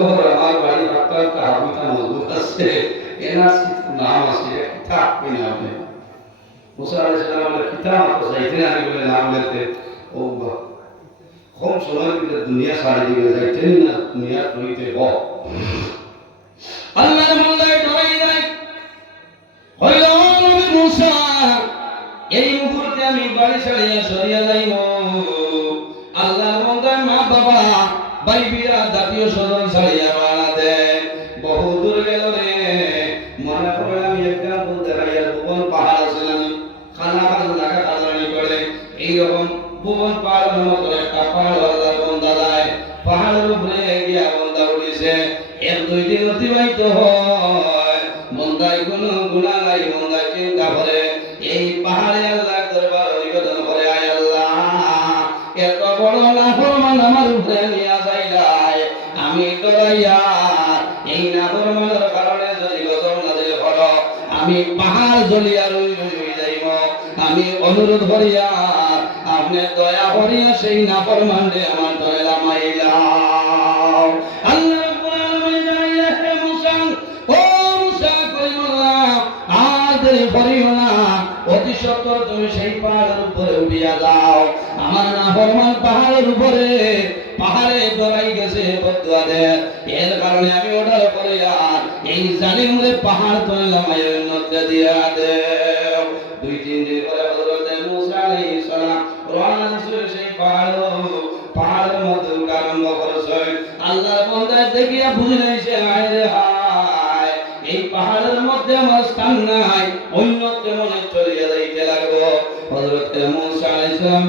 ঘর আমার বাড়ি ডাক্তার কাহিতা মজবুত আছে। এনার নাম আছে, এটা কিতা আপনি মুসা আলাইহিস সালাম বলে কিতা মাত্র যাইতে না বলে নাম লেতে ও কম সময়ের ভিতরে দুনিয়া সারি দিবে, যাইতে না, দুনিয়া রইতে হ আল্লাহর বান্দায় ডরাই যায় হইল মুসা, এই মুহূর্তে আমি বাড়ি ছাড়িয়া সরিয়া যাইব। আল্লাহর বান্দায় মা বাবা ভাই বিরা জাতীয় স্বজন আমি এই যদি আমি পাহাড় জ্বলিয়া রই রই যাইব। আমি অনুরোধ করিয়া, আপনি দয়া করিয়া সেই না পরমান্ডে আমার যাও আমার না পাহাড়ের উপরে, পাহাড়ে দড়াই গেছে বদুয়া এর কারণে আমি অর্ডার করে আর এই জালিমরে পাহাড় তুললাম এর মধ্যে দিয়া দে দুই, তিন দিন পরে হযরত মুসা আলাইহিস সালাম রওনা দিছিল সেই পাহাড়। পাহাড়ের মধ্যে আরম্ভ করেছে। আল্লাহর বান্দা দেখিয়া বুঝে নিছে হায় রে হায়, এই পাহাড়ের মধ্যে আমার স্থান নাই। মুসা আলাইহিস সালাম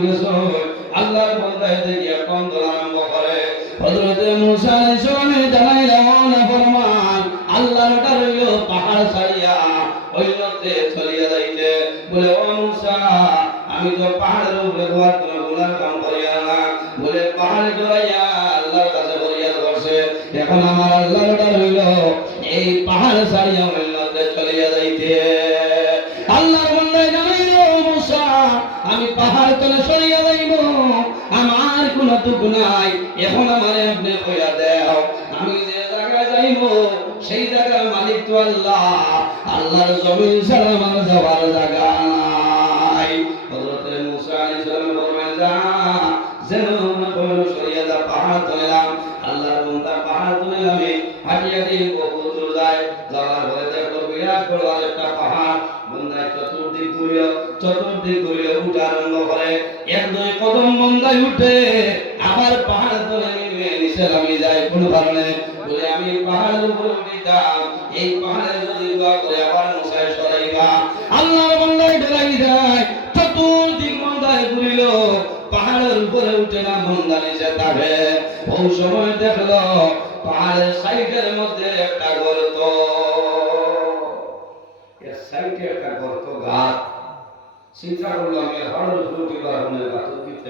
আল্লাহর বান্দা দেখিয়া কন্দন আরম্ভ করে। হযরত মুসা আলাইহিস সালামে না ফরমান, আল্লাহর অর্ডার হইল পাহাড় ছাড়িয়া অন্যত্রে চলিয়া যাইতে। বলে, ও মুসা, আমি তো পাহাড়ের উপরে কাম করিয়া বলে, পাহাড়ে ডরাইয়া আল্লাহর কাছে করছে এখন আমার আল্লাহর অর্ডার হইল এই পাহাড় ছাড়িয়া আমি পাহাড় তলে সরিয়া যাইব। আমার কোন দুঃখ নাই। এখন আমার আপনি কইয়া দেও। আমি যে জায়গায় যাইব, সেই জায়গার মালিক তো আল্লাহ। আল্লাহর জমিন ছাড়া আমার যাওয়ার জায়গা চতুর্দিক ঘুরিল উঠে আরম্ভ করে। এক দুই কদম বন্ধায় উঠে আবার পাহাড় নিয়ে নিচে নামি যায়। কোন কারণে? বলে, আমি পাহাড়ের উপরে উঠিতাম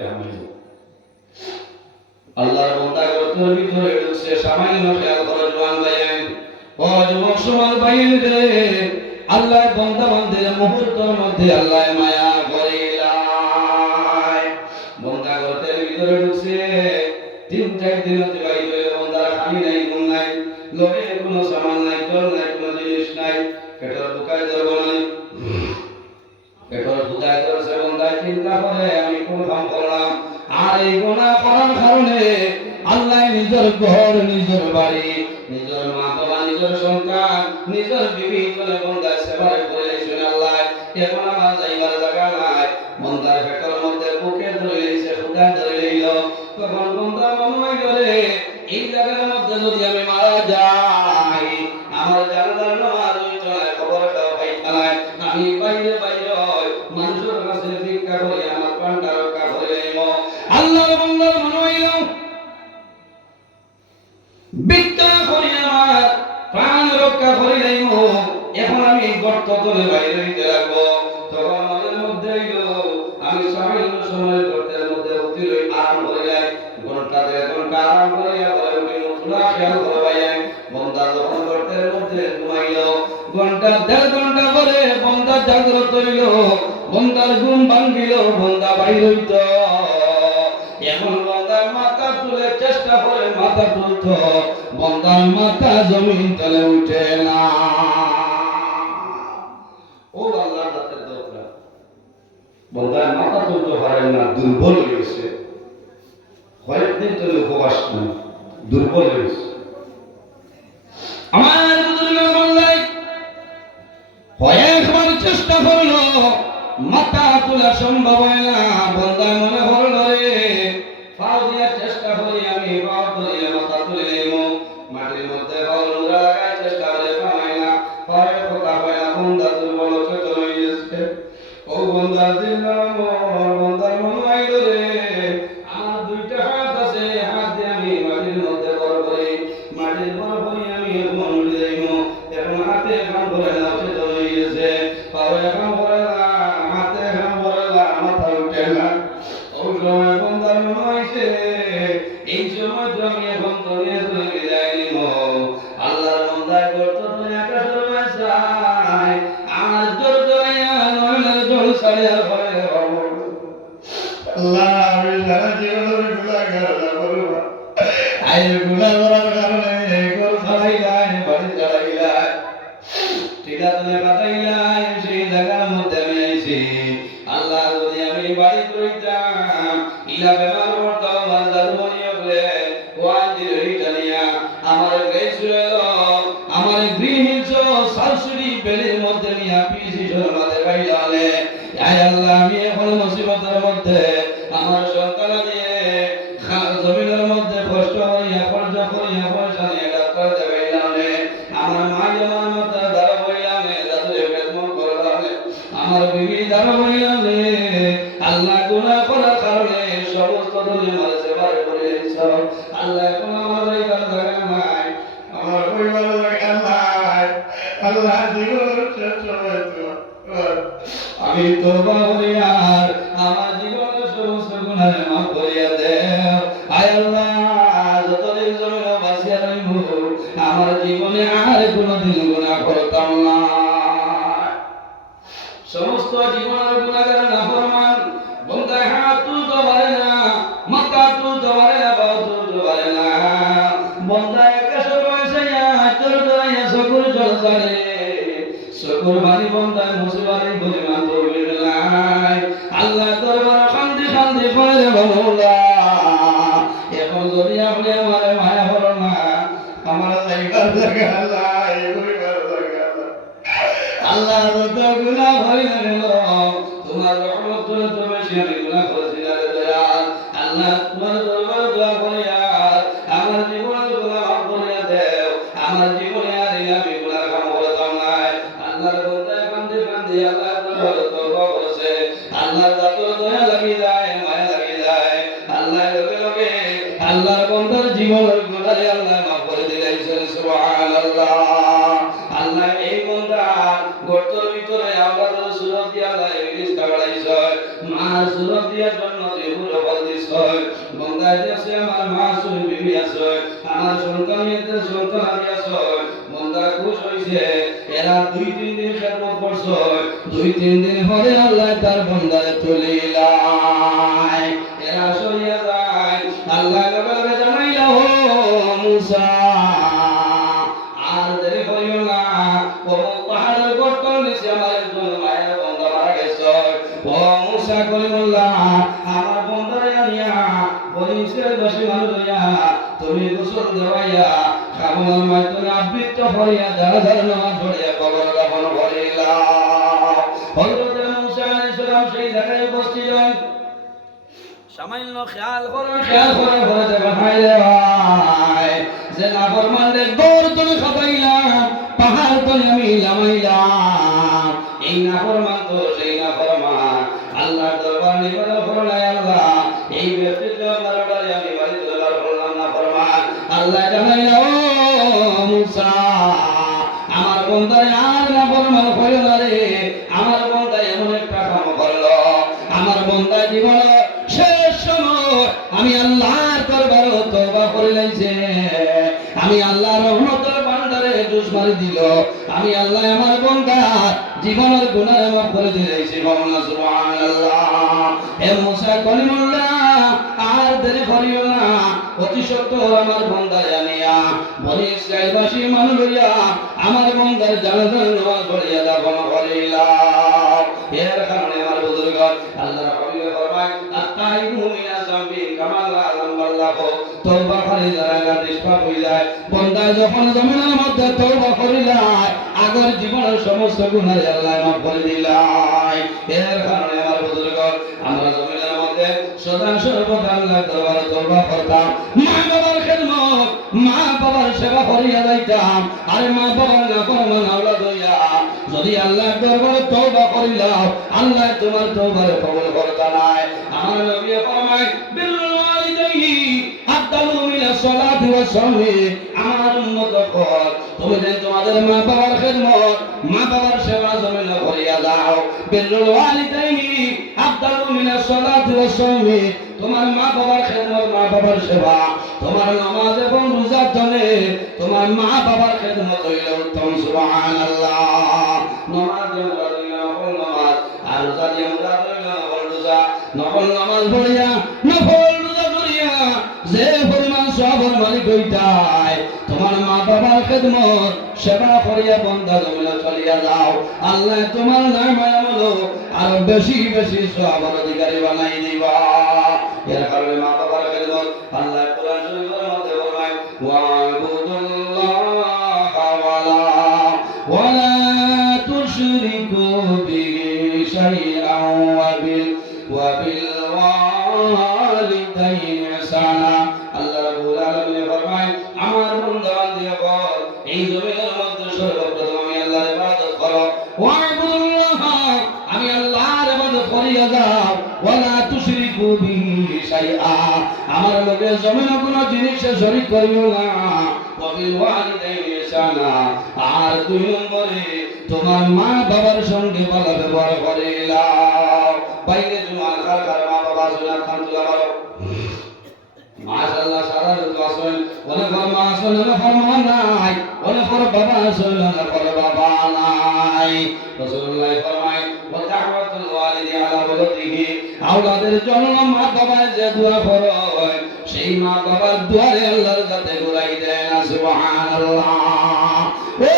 আমি আল্লাহর বন্দা গর্তের ভিতরে ঢুকছে সামান্য খেয়াল করে জওয়ান ভাইয়েন। ও যুবক সমাজ ভাইয়েন রে আল্লাহ বন্দা বান্ধের মুহূর্তের মধ্যে আল্লাহ মায়া আমি কোন কাম করলাম আর করার নিজের নিজের বাড়ি, নিজের মা বাবা, নিজের সন্তান নিজের বিবি বাইরে হয় মানুষের আগ্রহ বন্দার ঘুম ভাঙ্গিল, বন্দা বাইর হইত। এমন বন্দার মাথা তুলে চেষ্টা করে মাথা তুলত, বন্দার মাথা জমিন তলে উঠে না। ও আল্লাহ তাদের দরকার। বন্দার মাথা তুলতে পারে না, দুর্বল হয়েছে। কয়েকদিন ধরে উপবাস নাই, দুর্বল হয়েছে। আমার কয়েক মাথা তোলা সম্ভব হয় না বন্ধা لا إله إلا వివిధమైన সমস্ত জীবনের গুণাগার না ফরমান। বন্দায় হাত তুলতে পারে না, মাথা তুলতে পারে না বা তুলতে পারে না। বন্দায় আকাশে রয়েছে হাত ধরে সকল জল জানে সকল বাড়ি মুসলিম আল্লাহ গুণা হয়ে গেল তোমার রহমত তুমি আল্লাহ গর্তর ভিতরে আল্লাহ তাআলা রসুল দিয়া লাই ইবলিস তাড়াইছ মা রসুল দিয়া জন্য দেহুর বলদিস গঙ্গায় আছে আমার মা সুই বিবি আছে আমার সন্তান এদের সন্তান আমি আছে গঙ্গা খুশ হইছে, এরা দুই তিন দিন কেন করছ দুই তিন দিন হলে আল্লাহ তার বন্দারে তুলিলায় ভরিয়া জানাজার নামাজ ভরিয়া, কবর দাফন হযরত মুসা আলাইহিস সালাম সেই জায়গায় উপস্থিত হন। সামান্য খেয়াল করো খেয়াল করো ভরে হায় রে ভাই যে নাফরমান রে দৌড় তুমি খাবাইলা আমি আল্লাহ আমার বন্ধা জীবনের গুণার মাফ করে দিয়েছি। ভগবান সুবহানাল্লাহ। হে মুসা কলিমুল্লাহ আর দেরি করিও না। অতি সত্তর আমার বন্দার জানিয়া, বনি ইসরাইলবাসী মানুষ লইয়া আমার বন্দার জানাজার নামাজ পড়িয়া দাফন করিলাম। এর কারণে আমার বুজুর্গ আল্লাহ হাবিবে ফরমায় আত্তাইবু মিনা যামবি কামা লা যামবাল্লাহু তওবা করে যারা নিষ্পাপ হয়ে যায়। বন্দা যখন জমিনের মধ্যে তওবা করিলায় আগর জীবনের সমস্ত গুনাহ আল্লাহ মাফ করে এর কারণে আমার বুজুর্গ, আমরা জমিনের মধ্যে সদা সর্বদা দরবারে করতাম। মা বাবার খেদমত, মা বাবার সেবা করিয়া যাইতাম। মা বাবার না যদি আল্লাহ দরবারে করিলাম, আল্লাহ তোমার তওবার কবুল করতা নাই। আমার নবী ফরমায় আমার উম্মত কর তুমি যে তোমাদের মা বাবার খেদমত, মা বাবার সেবা জমিন করিয়া যাও বিরুল ওয়ালিদাইনি আফদালু মিনাস সালাতি ওয়াস সাওমি তোমার মা বাবার খেদমত, মা বাবার সেবা, তোমার নামাজ এবং রোজার জন্য তোমার মা বাবার খেদমত হইলে উত্তম, সুবহানাল্লাহ। নামাজ আমরা আর রোজা দিয়ে রোজা। নফল নামাজ পড়িয়া হইতাই তোমার মা বাবার সেবা বন্ধা জমিলা চলিয়া যাও। আল্লাহ তোমার নাম মায়ামলো আরও বেশি বেশি সবর অধিকারী বানাই দিবা। এর কারণে মা লগে জমিনে কোনো জিনিসে শরীক করিও না। আর দুই নম্বরে, তোমার মা বাবার সঙ্গে ভালো ব্যবহার করিলাম। বাইরে জুমার খার খার মা বাবা শুনে খান করো আওলাদের মা যে দোয়া করে। সেই মা বাবার দুয়ারে আল্লাহর কাছে ঘুরাই দেয় না, সুবহানাল্লাহ। ও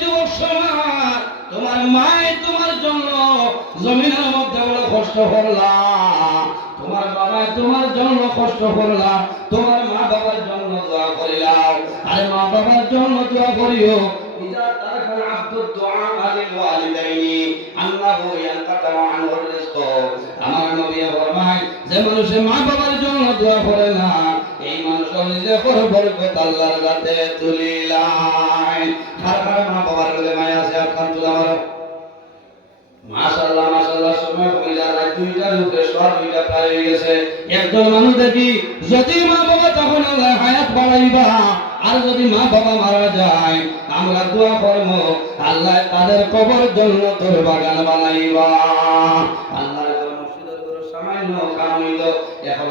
যুবক সমাজ তোমার মায় তোমার জন্য জমিনের মধ্যে বড় কষ্ট করলা তোমার বাবা তোমার জন্য কষ্ট করলা তোমার মা বাবার জন্য দোয়া করিলাম। আরে মা বাবার জন্য দোয়া করিও। আমার নবী যে মানুষে মা বাবার দোয়া করে না। এই করে বাবার মায়া আছে তুলা মারো। মাশাআল্লাহ মাশাআল্লাহ, সময় হয়ে যায় দুইটার উপরে সব দুইটা হয়ে গেছে। মানুষ দেখি, যদি মা বাবা তখন আল্লাহ হায়াত বাড়াইবা, আর যদি মা বাবা মারা যায়, আমরা দোয়া করব, আল্লাহ তাদের কবর জন্য তোর বাগান বানাইবা। আল্লাহর ঘর মসজিদের সামান্য কাম হইল এখন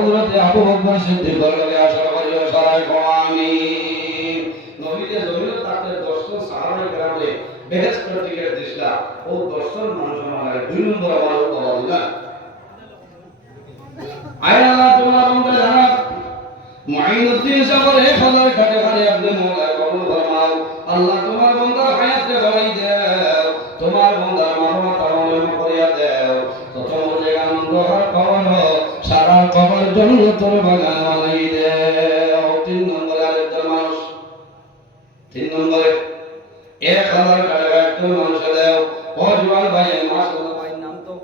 হযরতে আবু বকর সিদ্দিক লগে আশা করিও সারাই আমিন নবীতে জমিনে তাদের দর্শন সাহাবায়ে কেরামে বেহেশতের দিকে দৃষ্টা, ও দর্শন মানুষ মানে দুই নম্বর মানুষ পাওয়া না আয় আল্লাহ তোমার জানা মুঈনুদ্দিন এক হাজার টাকা খালি আপনি মৌলা বাগান বানাই তিন নম্বরে মানুষ। তিন নম্বরে, এক হাজার টাকা মানুষে ভাই তো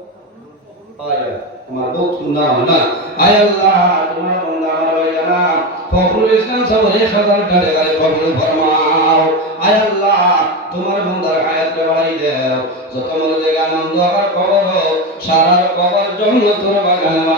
আমার সুন্দর হয় না। আয় আল্লাহ, তোমার বন্ধা আমার ভাই জানা। ইসলাম সব এক হাজার টাকা ফরমাও। আয় আল্লাহ, তোমার বন্ধার বাড়াই দাও। যত মনে দেখে আনন্দ আর কবর সারা কবর জন্য তোর বাগানে